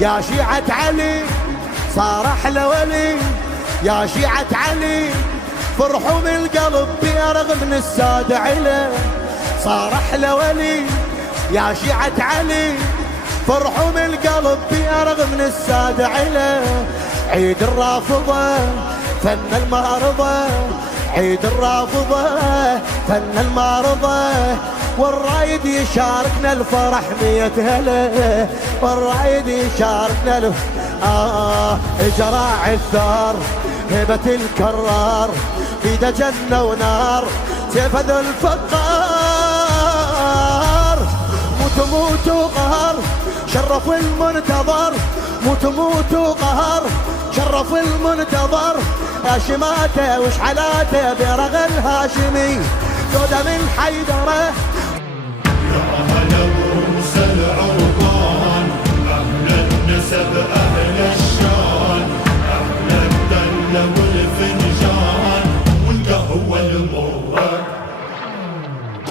يا شيعة علي صار احلى ولي، يا شيعة علي فرحوا من القلب بيرغ من السادة علي، صار احلى ولي يا شيعة علي فرحوا من القلب بيرغ من السادة علي. عيد الرافضة فن المعرضة، عيد الرافضة فن المعرضة، والرايد يشاركنا الفرح 100 هلا، والرايد يشاركنا جراع الثار هبة الكرار بيده جنة ونار سيف ذو الفقار. موت وقهر شرف المنتظر، موت وقهر شرف المنتظر، هاشماته وشحلاته برغ الهاشمي سودا من حيدره. يا أهل بروس العربان، أهل النسب أهل الشان، أهل الدلة والفنجان والقهوة المرة.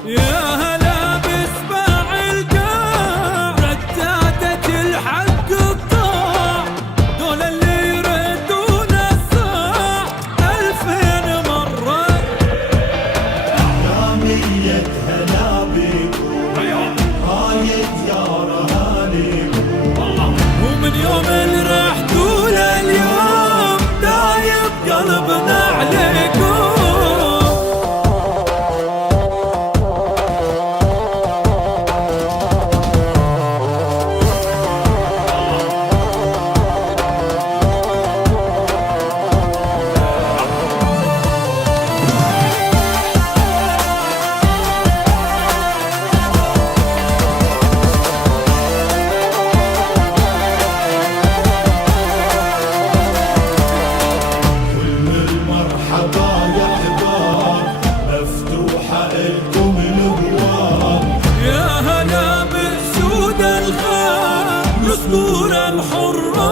يا هلا باسماع القاع رتاتة الحق الطاع، دول اللي يردون الصاع 2000 مرة. أعلامية هلا بيكم هايد يا رهاليكم، ومن يوم اللي راح طول اليوم دايب قلبنا عليكم. الأسطورة الحرة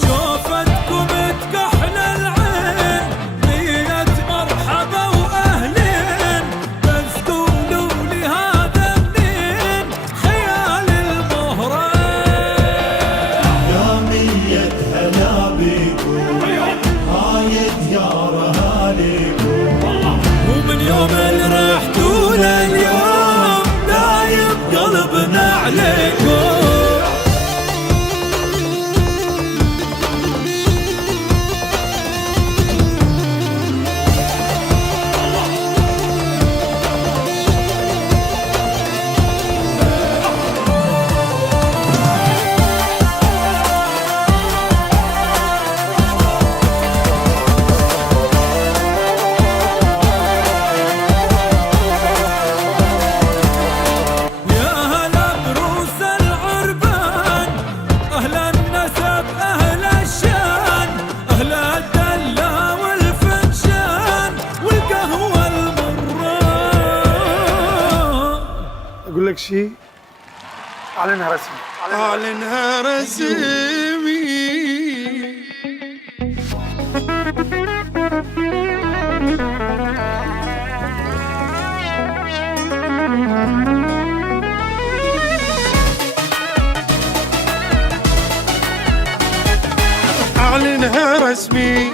شوفتكم تكحل العين، نية مرحبا وأهلين، بس قولوا لي هذا منين خيال المهرة. يا مية هلا بيكم هايد يا رهاليكم، ومن يوم اللي راح طول اليوم دايب قلبنا عليكم. أقول لك شيء، أعلنها رسمي، أعلنها رسمي. أعلنها رسمي،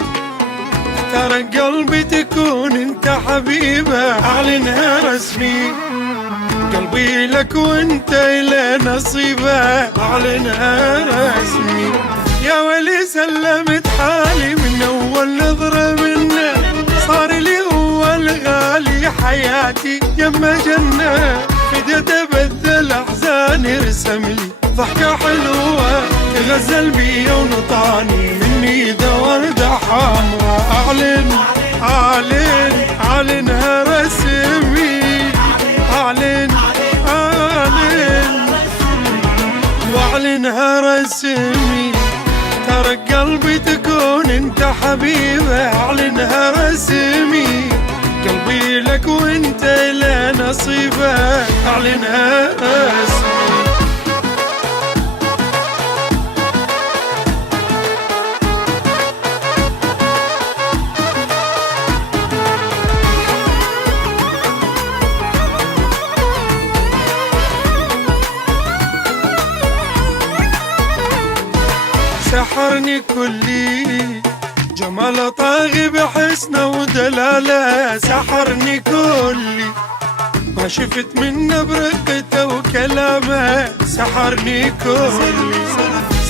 ترى قلبي تكون انت حبيبه. أعلنها رسمي، قلبي لك وانت إلى نصيبه. أعلنها رسمي، يا ولي سلمت حالي من أول نظرة منه، صار لي هو الغالي حياتي يما جنة. فديت أبدل أحزاني، رسم لي ضحكة حلوة تغزل بي ونطاني مني ذا وردة حمرا. أعلنها رسمي، واعلنها رسمي، ترى قلبي تكون انت حبيبه. اعلنها رسمي، قلبي لك وانت له نصيبه. اعلنها رسمي. سحرني كلي، جمال طاغي بحسنه ودلاله سحرني كلي، ما شفت منه برقته وكلامه سحرني كلي،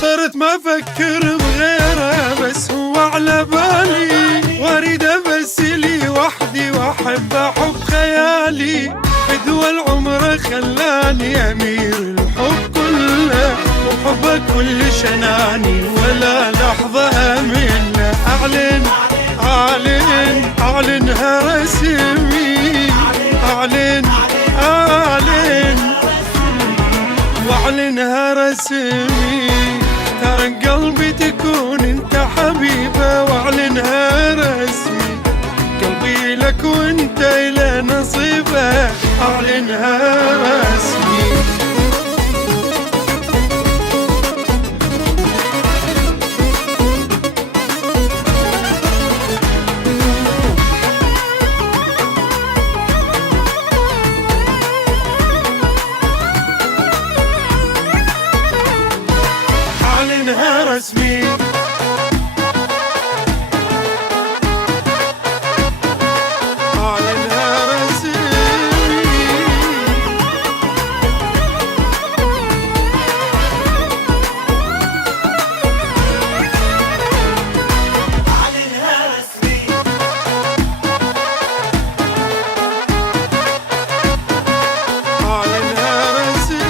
صرت ما افكر بغيره بس هو على بالي، واريد بس لي وحدي واحب حب خيالي، بدول عمره خلاني امير الحب كله، وحبه كل شناني ولا لحظه منه، اعلنها رسمي، واعلنها رسمي، ترى قلبي تكون انت حبيبه، واعلنها رسمي، قلبي لك وانت الى نصيبه، اعلنها رسمي. اعلنها رسمي، اعلنها رسمي، اعلنها رسمي، اعلنها رسمي.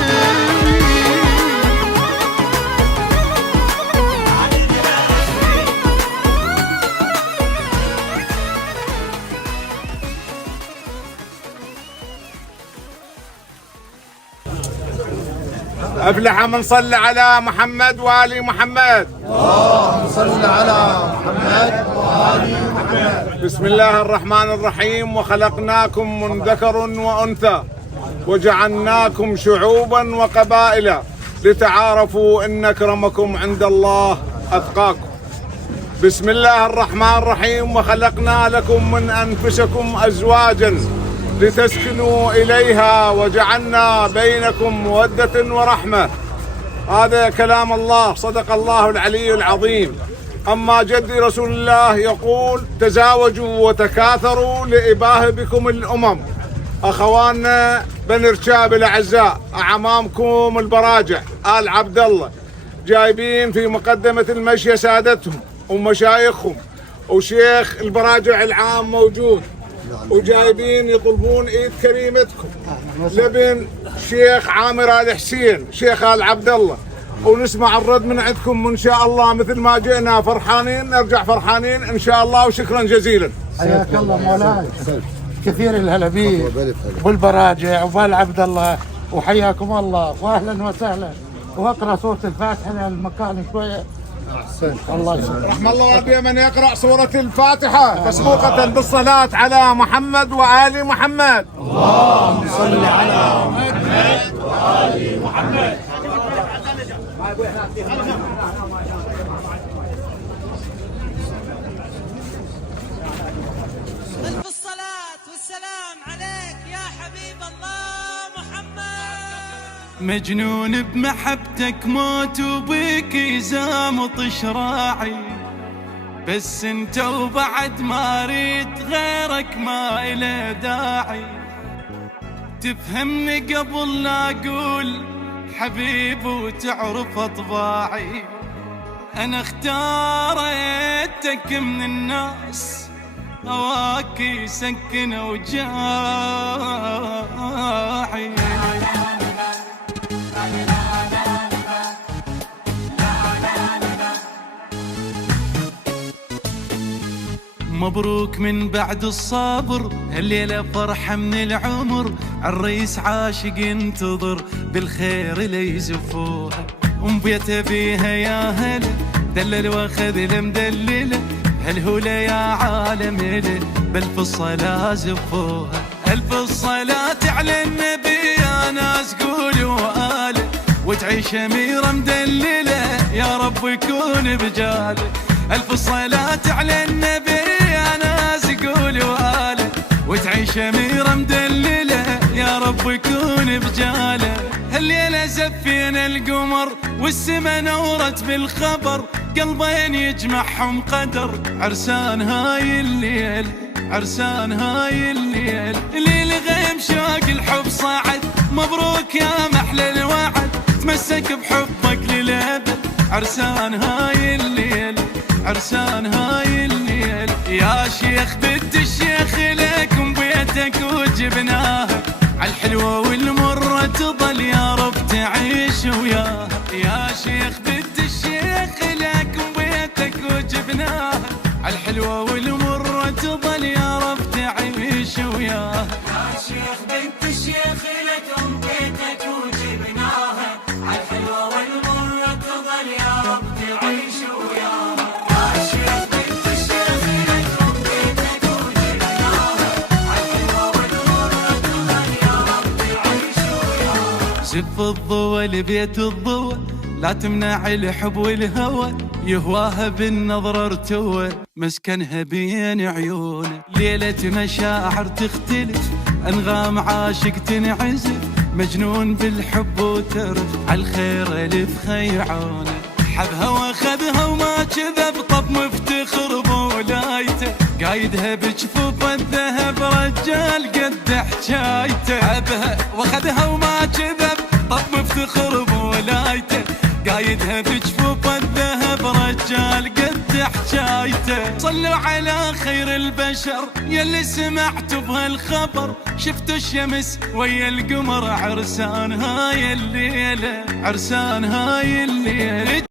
أفلح من صلى على محمد وآل محمد. اللهم صل على محمد وآل محمد. بسم الله الرحمن الرحيم. وخلقناكم من ذكر وأنثى وجعلناكم شعوبا وقبائل لتعارفوا إن أكرمكم عند الله أتقاكم. بسم الله الرحمن الرحيم. وخلقنا لكم من أنفسكم أزواجا لتسكنوا إليها وجعلنا بينكم مودة ورحمة. هذا كلام الله، صدق الله العلي العظيم. أما جدي رسول الله يقول: تزاوجوا وتكاثروا لإباه بكم الأمم. أخواننا بني رشاب الأعزاء، أعمامكم البراجع آل عبد الله، جايبين في مقدمة المشية سادتهم ومشايخهم، وشيخ البراجع العام موجود، وجايبين يطلبون ايد كريمتكم لبن شيخ عامر آل حسين شيخ آل عبد الله، ونسمع الرد من عندكم ان شاء الله. مثل ما جئنا فرحانين نرجع فرحانين ان شاء الله، وشكرا جزيلا. حياك الله مولاي، كثير الهلا بيك والبراجع وبال عبد الله، وحياكم الله واهلا وسهلا. واقرا سوره الفاتحه للمكان شويه. الله يسلمك. رحم الله والدي من يقرأ سورة الفاتحة مسبوقة بالصلاة على محمد وآل محمد. اللهم صل على محمد وآل محمد. ألف الصلاة والسلام عليك يا حبيب الله محمد. مجنون بمحبتك موت وبيك يزامط شراعي، بس انت وبعد ما اريد غيرك ما إله داعي. تفهمني قبل لا اقول حبيب وتعرف اطباعي. انا اختاريتك من الناس، هواك يسكن وجاعي. مبروك من بعد الصبر، الليلة فرحة من العمر، عالريس عاشق ينتظر بالخير ليزفوها، ومبيته بيها يا هلا دلل واخذ المدللة، هالهولة يا عالم له بألف الصلاة زفوها. ألف الصلاة على النبي يا ناس قولوا آله، وتعيش أميرة مدللة يا رب يكون بجاله. ألف الصلاة على النبي يا ناس قولوا آله، وتعيش أميرة مدللة يا رب يكون بجاله. هالليلة زفينا القمر والسما نورت بالخبر، قلبين يجمعهم قدر. عرسان هاي الليل، عرسان هاي الليل، ليل غيم شوق الحب صعد. مبروك يا محلى الوعد، تمسك بحبك للأبد. عرسان هاي الليل، عرسان هاي الليل. يا شيخ بنت الشيخ لكم بيتك وجبناها، عالحلوة والمرة تظل يا رب تعيش وياها. يا شيخ بنت الشيخ لكم بيتك وجبناها، عالحلوة والمرة تظل يا رب تعيش وياها. يا شيخ بنت الشيخ لكم بيتك وجبناها، عالحلوة والمرة تظل يا رب تعيش وياها. يا شيخ بنت الشيخ لكم بيتك وجبناها، عالحلوة والمرة تظل يا رب تعيش وياها. زف الضوى لبيت الضوى، لا تمنع الحب والهوى، يهواها بالنظر ارتوى، مسكنها بين عيونه. ليلة مشاعر تختلف، أنغام عاشق تنعزف، مجنون بالحب وترف، عالخير ألف خيعونه. حبها واخذها وما كذب، طب مفتخر بولايته، قايدها بجفوف الذهب، رجال قد حجايته. حبها واخذها وما كذب، طب مفتخر بولايته، قايدها بجفوف الذهب، رجال قد حجايته. صلوا على خير البشر يلي سمعتوا بهالخبر، شفتوا الشمس ويا القمر. عرسان هاي الليلة، عرسان هاي الليلة.